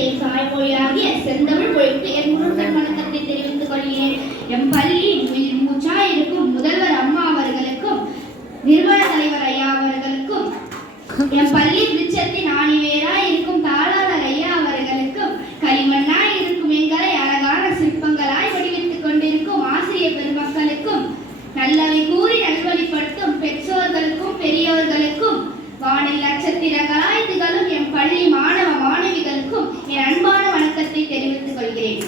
தந்தை தாய்மொழியாகிய செந்தமிழ் மொழிக்கு என் முதல் வணக்கத்தை தெரிவித்துக் கொள்கிறேன். எம் பள்ளியின் உயிர் மூச்சாய் இருக்கும் முதல்வர் அம்மா அவர்களுக்கும் நிறுவன தலைவர் ஐயா அவர்களுக்கும் எம் பள்ளி விருட்சத்தின் ஆணிவேராய் இருக்கும் தாளாளர் ஐயா அவர்களுக்கும் களிமண்ணாய் இருக்கும் எங்களை அழகான சிற்பங்களாய் வடிவெடுத்துக் கொண்டிருக்கும் ஆசிரியர் பெருமக்களுக்கும் நல்லவை கூறி நல்வழிப்படுத்தும் பெற்றோர்களுக்கும் பெரியவர்களுக்கும் வானில் நட்சத்திரங்களாய் திகழும் எம் பள்ளி மாணவ மாணவிகளுக்கும் என் அன்பான வணக்கத்தை தெரிவித்துக் கொள்கிறேன்.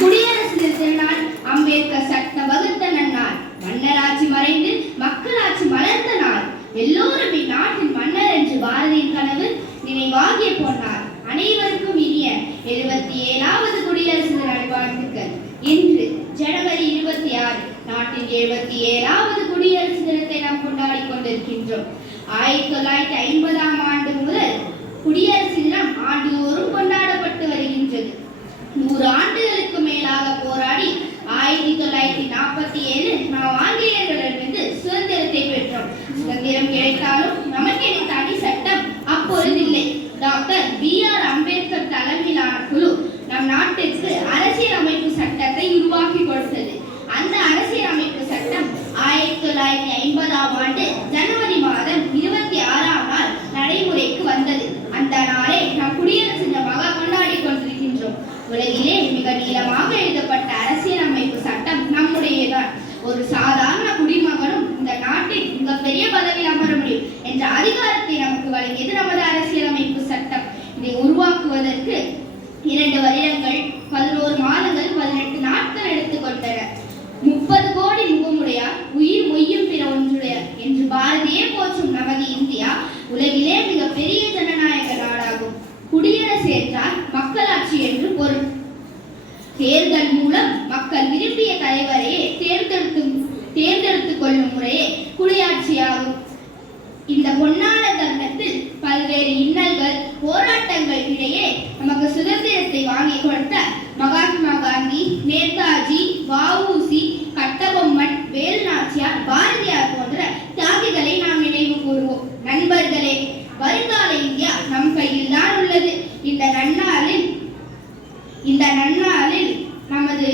குடியரசு திருநாள் அம்பேத்கர் சட்டம் வகுத்த நன்னாள், மன்னராட்சி மறைந்து மக்களாட்சி மலர்ந்த நாள், எல்லோரும் இந்நாட்டின் மன்னர் என்று பாரதியின் கனவு நினைவாகிய பொன்னாள். அனைவருக்கும் இனிய 77வது குடியரசு தின நல்வாழ்த்துக்கள். இன்று ஜனவரி 26 நாட்டின் 77வது குடியரசு தினத்தை நாம் கொண்டாடி கொண்டிருக்கின்றோம். 1950ஆம் ஆண்டு முதல் குடியரசு தினம் ஆண்டுதோறும் கொண்டாடப்பட்டு வருகின்றது. 100 ஆண்டுகளுக்கு மேலாக போராடி 1947 நாம் ஆங்கிலேயர்களிடமிருந்து சுதந்திரத்தை பெற்றோம். சுதந்திரம் கிடைத்தாலும் நமக்கென தனி சட்டம் அப்பொழுதில்லை. Doctor B.R. அம்பேத்கர் தலைமையிலான குழு நம் நாட்டிற்கு அரசியலமைப்பு சட்டத்தை உருவாக்கி கொடுத்தது. அந்த அரசியலமைப்பு சட்டம் 1950ஆம் ஆண்டு ஜனவரி மாதம் 26ஆம் நாள் நடைமுறைக்கு வந்தது. அந்த நாளை நாம் குடியரசு தினமாக கொண்டாடி கொண்டிருக்கின்றோம். உலகிலே மிக நீளமாக எழுதப்பட்ட அரசியலமைப்பு சட்டம் நம்முடையதான். ஒரு சாதாரண குடிமகனும் இந்த நாட்டில் மிகப்பெரிய பதவியில் அமர முடியும் என்ற அதிகாரத்தை நமக்கு வழங்கியது நமது அரசியலமைப்பு சட்டம். இதை உருவாக்குவதற்கு 2 வருடங்கள் 11 மாதங்கள் 18 நாட்கள் எடுத்துக்கொண்டன. 30 கோடி முகமுடையார் உயிர் மொய்யும் பிற ஒன்றுடையார் என்று பாரதியே போற்றும் நமது இந்தியா உலகிலே மிக பெரிய ஜனநாயக நாடாகும். குடியரசு என்றால் மக்களாட்சி என்று பொருள். தேர்தல் மூலம் மக்கள் விரும்பிய தலைவரையே தேர்ந்தெடுத்துக் கொள்ளும் முறையே குடியாட்சியாகும். இந்த பொன்னான தருணத்தில் பல்வேறு இன்னல்கள் போராட்டங்கள் இடையே நமக்கு சுதந்திரத்தை வாங்கி கொடுத்த மகாத்மா காந்தி, நேதாஜி, வ.உ.சி., கட்டபொம்மன், வேலுநாச்சியார், பாரதியார் போன்ற தியாகிகளை நாம் நினைவு கூறுவோம். நண்பர்களே, வருங்கால இந்தியா நம் கையில் தான் உள்ளது. இந்த நன்னாளில் நமது